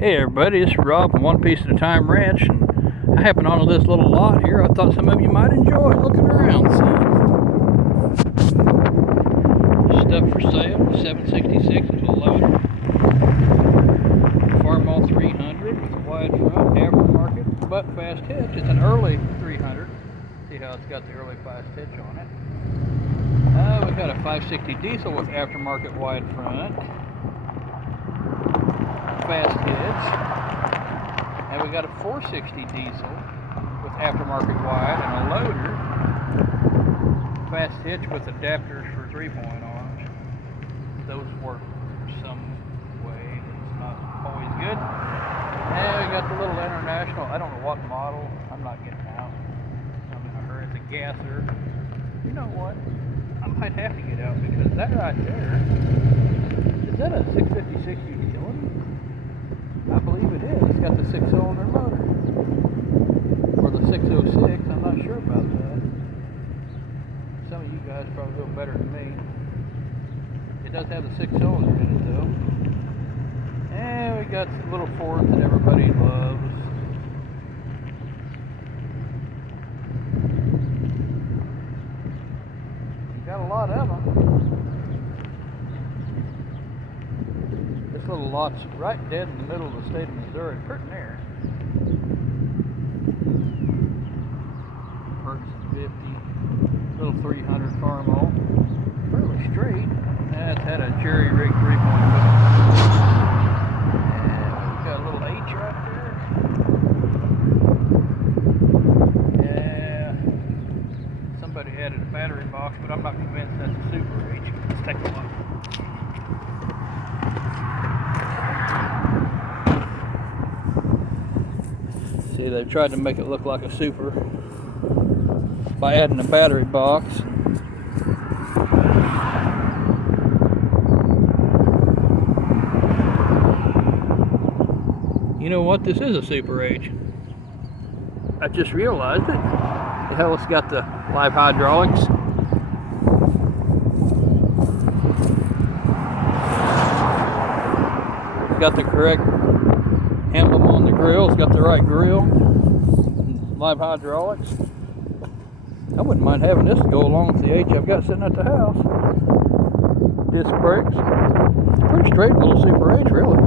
Hey everybody, this is Rob from One Piece at a Time Ranch, and I happened onto this little lot here. I thought some of you might enjoy looking around. Stuff for sale, 766 with a loader. Farmall 300 with a wide front, aftermarket, butt fast hitch. It's an early 300. See how it's got the early fast hitch on it. We got a 560 diesel with aftermarket wide front, fast hitch, and we got a 460 diesel with aftermarket wide and a loader, fast hitch with adapters for 3-point arms. Those work some way, it's not always good. And we got the little International, I don't know what model, I'm not getting out, I'm in a hurry. It's a gasser. You know what, I might have to get out because that right there, is that a 656 utility? I believe it is. It's got the 6-cylinder motor. Or the 606, I'm not sure about that. Some of you guys probably know better than me. It does have the 6-cylinder in it though. And we got the little Fords that everybody loves. We got a lot of them. This little lot's right dead in the middle of the state of Missouri, pretty near. Ferguson 50, little 300 Farmall, fairly straight. That's had a jerry rig 3-point hook. And we've got a little H right there. Yeah, somebody added a battery box, but I'm not convinced that's a Super H. Let's take a look. See, they've tried to make it look like a Super by adding a battery box. You know what? This is a Super H. I just realized it. Hell, it's got the live hydraulics. It's got the correct emblem on the grill. It's got the right grill, live hydraulics. I wouldn't mind having this to go along with the H I've got sitting at the house. Disc brakes. Pretty straight little Super H, really.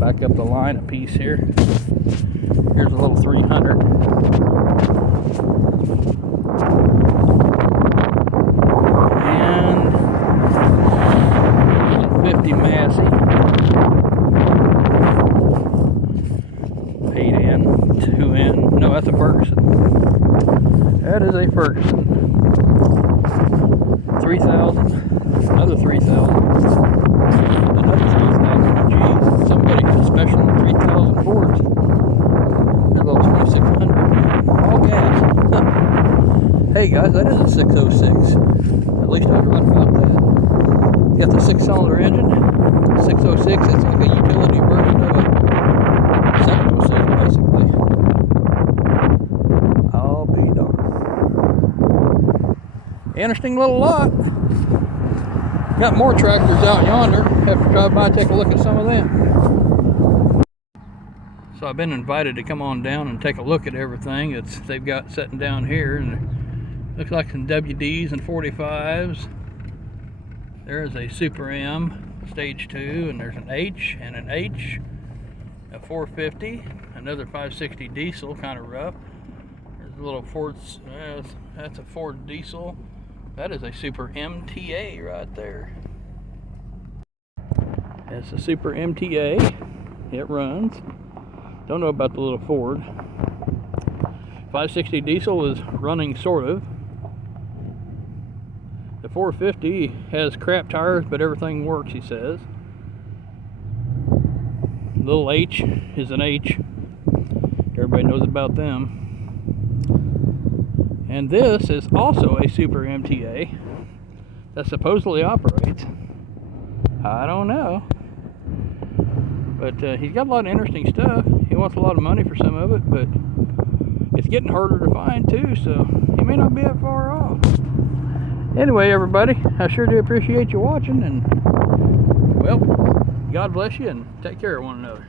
Back up the line a piece here. Here's a little 300. Massey, 8N, 2N. No, that's a Ferguson. That is a Ferguson. 3,000, another 3,000, another 3,000. Geez, somebody got a special 3,000 Fords. They're little 2,600. All gas. Hey guys, that is a 606. At least I'd run about that. You got the 6-cylinder engine, 606, it's like a utility version of a 706 basically. I'll be darned. Interesting little lot. Got more tractors out yonder. Have to drive by and take a look at some of them. So I've been invited to come on down and take a look at everything they've got sitting down here, and it looks like some WDs and 45s. There's a Super M Stage 2, and there's an H and an H, a 450, another 560 diesel, kind of rough. There's a little Ford, that's a Ford diesel. That is a Super MTA right there. That's a Super MTA. It runs. Don't know about the little Ford. 560 diesel is running, sort of. The 450 has crap tires, but everything works, he says. Little H is an H. Everybody knows about them. And this is also a Super MTA that supposedly operates. I don't know. But he's got a lot of interesting stuff. He wants a lot of money for some of it, but it's getting harder to find too, so He may not be that far off. Anyway, everybody, I sure do appreciate you watching, and well, God bless you, and take care of one another.